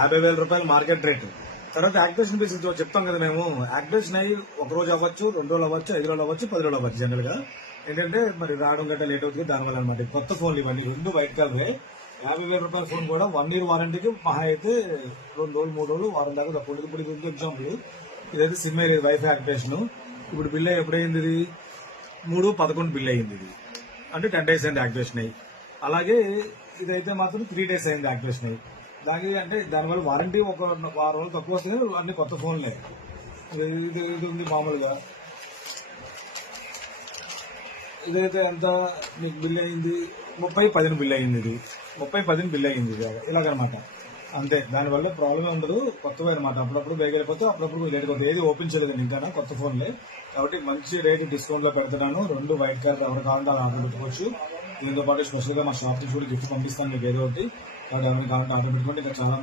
50,000 market rate. తర్వాత activation fee చెప్తాం కదా మేము. యాక్టివేషన్ అయ్యి 1 రోజు అవ్వచ్చు, 2 రోజులు అవ్వచ్చు, 5 రోజులు అవ్వచ్చు, 10 రోజులు అవ్వచ్చు. జనరల్ గా ఏంటంటే మరి రావడం గట్రా లేట్ అవుతుంది దానివల్ల అనమాట. కొత్త ఫోన్లు ఇవన్నీ 2 వైట్ కలరే. 50,000 ఫోన్ కూడా 1 year వారంటీకి మహా అయితే 2 రోజులు 3 రోజులు వారం దాకా తప్పదు. ఇప్పుడు ఇది ఎగ్జాంపుల్ ఇదైతే సిమ్ అయ్యేది వైఫై యాక్టివేషన్. ఇప్పుడు బిల్ అయ్యి ఎప్పుడైంది ఇది 3/11 బిల్ అయ్యింది. ఇది అంటే 10 days అయింది యాక్టివేషన్ అయ్యి. అలాగే ఇదైతే మాత్రం 3 days అయింది యాక్టివేషన్ అయ్యి. దానికి అంటే దానివల్ల వారంటీ ఒక వారం రోజులు తక్కువ వస్తుంది. అన్ని కొత్త ఫోన్లే. ఇది ఉంది మామూలుగా. ఇదైతే ఎంత మీకు బిల్ అయింది 30/10 బిల్ అయింది. ఇది 30/10 బిల్ అయింది. ఇది ఇలాగనమాట. అంతే, దానివల్ల ప్రాబ్లమే ఉండదు. కొత్తవే అనమాట. అప్పుడప్పుడు బేగ వెళ్ళిపోతే అప్పుడప్పుడు లేట్ అవుతుంది. ఏది ఓపెన్ చేయలేదు ఇంకా కొత్త ఫోన్లే కాబట్టి మంచి రేటు డిస్కౌంట్ లో పెడుతున్నాను. 2 వైట్ కలర్ ఎవరు కావాలంటే అలా ఆర్డర్ పెట్టుకోవచ్చు. దీంతో పాటు స్పెషల్ గా మా షాప్ నుంచి కూడా గిఫ్ట్ పంపిస్తాను మీకు ఏదో ఒకటి. కాబట్టి ఎవరికి కావాలంటే ఆర్డర్ పెట్టుకోండి. ఇంకా చాలా